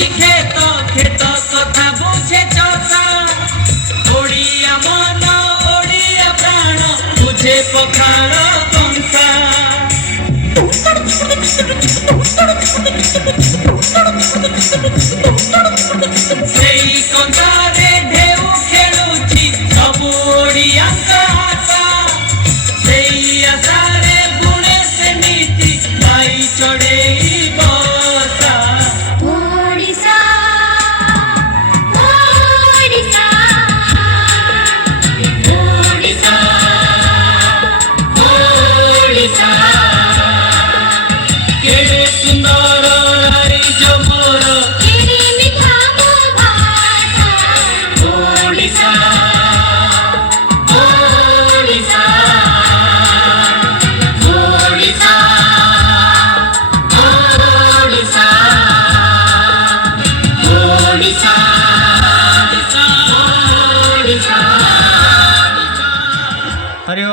बुझी खेत खेत कथा बुझे चषा ओडिया मन ओडिया प्राण बुझे पखाल कंसा सेई कंसारे ढेउ खेलुची सबु ओडियांका आशा सेई आशारे गुणे से नीति गाई चढ़ेई बसा ओडिशा ओडिशा ओडिशा ओडिशा केड़े सुंदर राइजो मोर केड़ी मिठा मो भाषा ओडिशा ओडिशा ओडिशा ओडिशा ओडिशा ओडिशा हरि